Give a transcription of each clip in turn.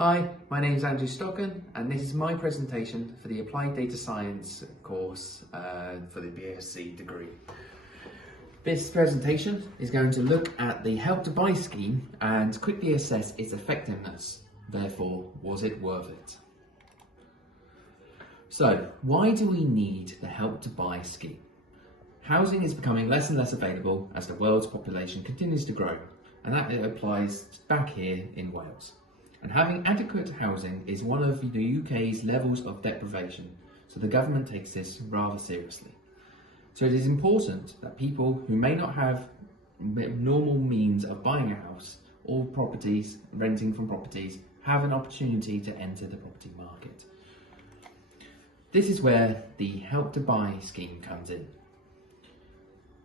Hi, my name is Andrew Stocken and this is my presentation for the Applied Data Science course for the BSc degree. This presentation is going to look at the Help to Buy scheme and quickly assess its effectiveness. Therefore, was it worth it? So, why do we need the Help to Buy scheme? Housing is becoming less and less available as the world's population continues to grow, and that applies back here in Wales. And having adequate housing is one of the UK's levels of deprivation, so the government takes this rather seriously. So it is important that people who may not have normal means of buying a house or properties, renting from properties, have an opportunity to enter the property market. This is where the Help to Buy scheme comes in.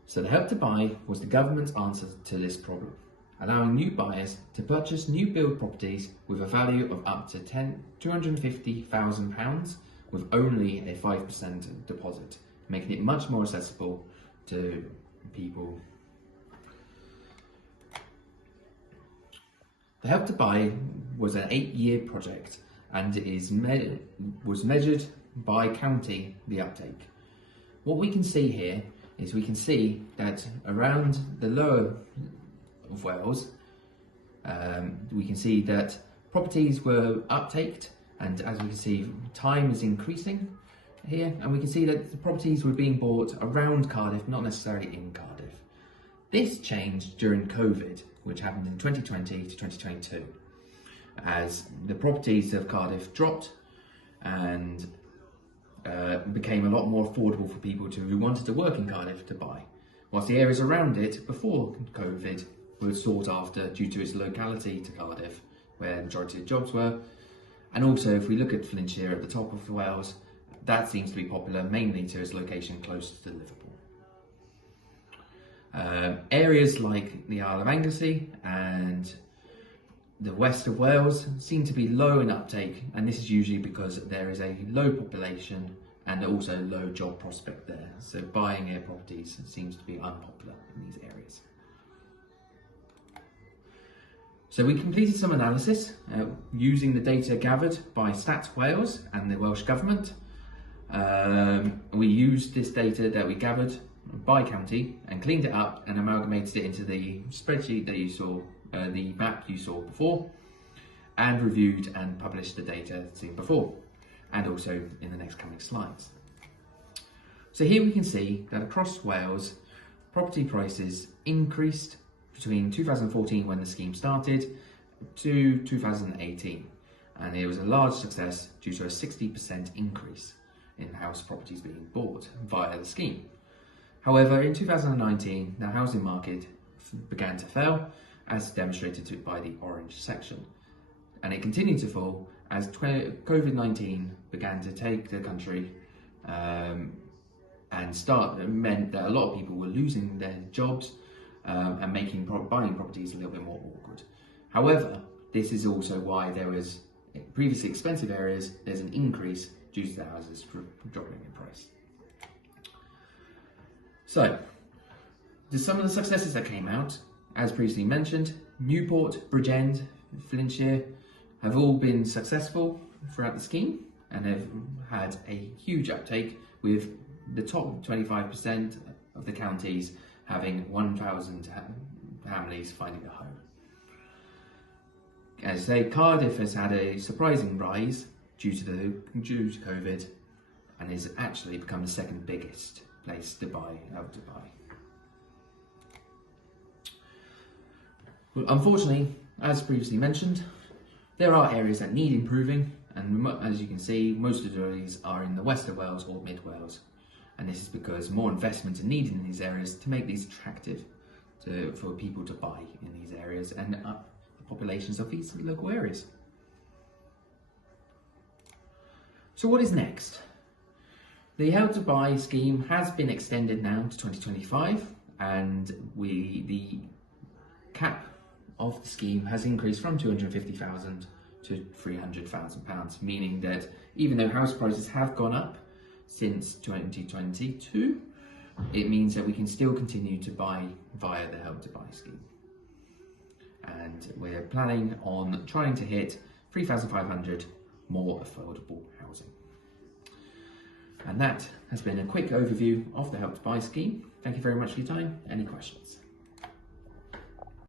So the Help to Buy was the government's answer to this problem, allowing new buyers to purchase new build properties with a value of up to £250,000 with only a 5% deposit, making it much more accessible to people. The Help to Buy was an 8-year project and was measured by county the uptake. What we can see here is we can see that around the lower of Wales, we can see that properties were uptaked, and as we can see, time is increasing here, and we can see that the properties were being bought around Cardiff, not necessarily in Cardiff. This changed during COVID, which happened in 2020 to 2022, as the properties of Cardiff dropped and became a lot more affordable for people who wanted to work in Cardiff to buy, whilst the areas around it before COVID were sought after due to its locality to Cardiff, where the majority of jobs were. And also, if we look at Flintshire at the top of Wales, that seems to be popular mainly to its location close to Liverpool. Areas like the Isle of Anglesey and the west of Wales seem to be low in uptake, and this is usually because there is a low population and also low job prospect there. So buying air properties seems to be unpopular in these areas. So we completed some analysis using the data gathered by Stats Wales and the Welsh Government. We used this data that we gathered by county and cleaned it up and amalgamated it into the spreadsheet that you saw, the map you saw before, and reviewed and published the data seen before, and also in the next coming slides. So here we can see that across Wales, property prices increased between 2014, when the scheme started, to 2018, and it was a large success due to a 60% increase in house properties being bought via the scheme. However, in 2019, the housing market began to fail, as demonstrated by the orange section, and it continued to fall as COVID-19 began to take the country and meant that a lot of people were losing their jobs and making buying properties a little bit more awkward. However, this is also why there was, in previously expensive areas, there's an increase due to the houses dropping in price. So, some of the successes that came out, as previously mentioned, Newport, Bridgend, Flintshire have all been successful throughout the scheme, and they've had a huge uptake, with the top 25% of the counties having 1,000 families finding a home. As I say, Cardiff has had a surprising rise due to COVID, and has actually become the second biggest place to buy, Help to Buy. Well, unfortunately, as previously mentioned, there are areas that need improving, and as you can see, most of these are in the west of Wales or mid Wales. And this is because more investment is needed in these areas to make these attractive for people to buy in these areas and up the populations of these local areas. So what is next? The Help to Buy scheme has been extended now to 2025, and the cap of the scheme has increased from £250,000 to £300,000, meaning that even though house prices have gone up since 2022, it means that we can still continue to buy via the Help to Buy scheme. And we're planning on trying to hit 3,500 more affordable housing. And that has been a quick overview of the Help to Buy scheme. Thank you very much for your time. Any questions?